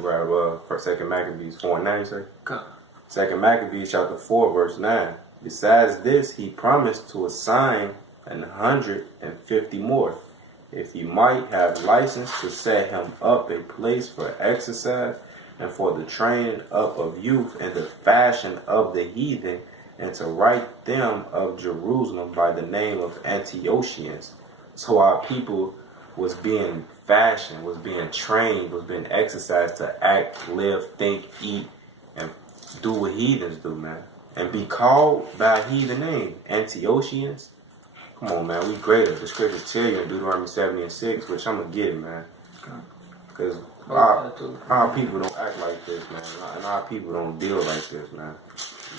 for 2 Maccabees 4:9, sir. Come. 2 Maccabees chapter 4, verse 9. Besides this, he promised to assign 150 more, if he might have license to set him up a place for exercise and for the training up of youth in the fashion of the heathen, and to write them of Jerusalem by the name of Antiochians. So our people was being fashioned, was being trained, was being exercised to act, live, think, eat, and do what heathens do, man. And be called by a heathen name, Antiochians. Come on, man, we greater. The scriptures tell you in Deuteronomy 70:6, which I'm going to get, man. Because our people don't act like this, man. And our people don't deal like this, man.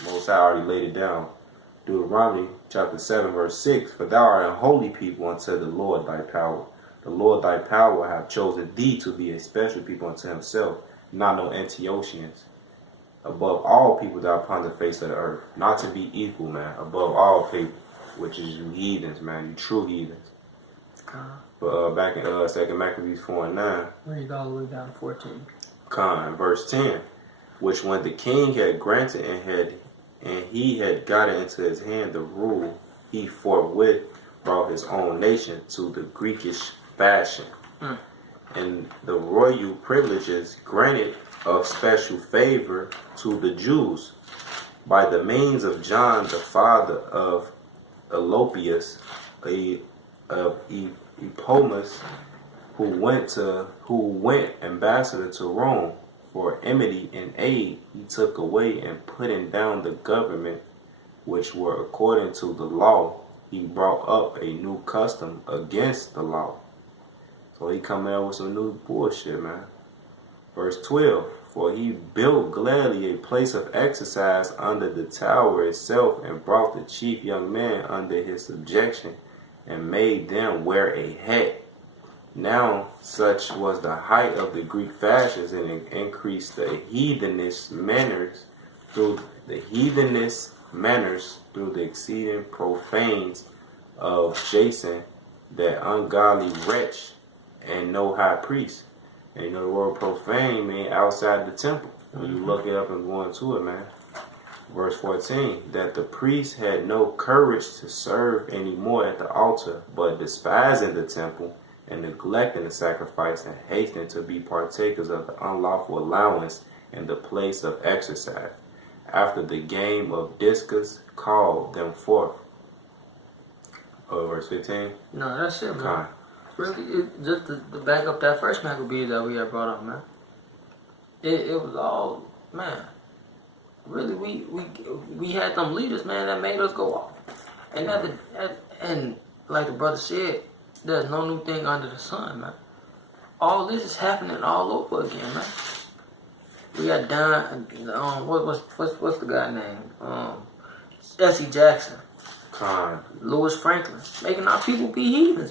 Most High already laid it down. Deuteronomy chapter 7, verse 6. For thou art a holy people unto the Lord thy power. The Lord thy power hath chosen thee to be a special people unto himself, not no Antiochians. Above all people that are upon the face of the earth. Not to be equal, man. Above all people. Which is you heathens, man. You true heathens. But back in 2 Maccabees 4:9. Read all the way down to 14. Verse 10. Which when the king had granted and he had gotten into his hand the rule, he forthwith brought his own nation to the Greekish fashion. And the royal privileges granted of special favor to the Jews by the means of John, the father of Elopius, of Epomus, who went ambassador to Rome for enmity and aid. He took away and putting down the government which were according to the law. He brought up a new custom against the law. So he coming out with some new bullshit, man. Verse 12. For he built gladly a place of exercise under the tower itself, and brought the chief young men under his subjection, and made them wear a hat. Now such was the height of the Greek fashions, and it increased the heathenish manners through the exceeding profanes of Jason, that ungodly wretch, and no high priest. And you know the word profane means outside the temple. When you look it up and go into it, man. Verse 14, that the priest had no courage to serve any more at the altar, but despising the temple, and neglecting the sacrifice, and hastening to be partakers of the unlawful allowance in the place of exercise. After the game of discus, called them forth. Verse 15. No, that's it, man. Really, just to back up that first Maccabees that we had brought up, man. It was all, man. Really, we had them leaders, man, that made us go off. And like the brother said, there's no new thing under the sun, man. All this is happening all over again, man. We got what's the guy name? Jesse Jackson, Lewis Franklin, making our people be heathens.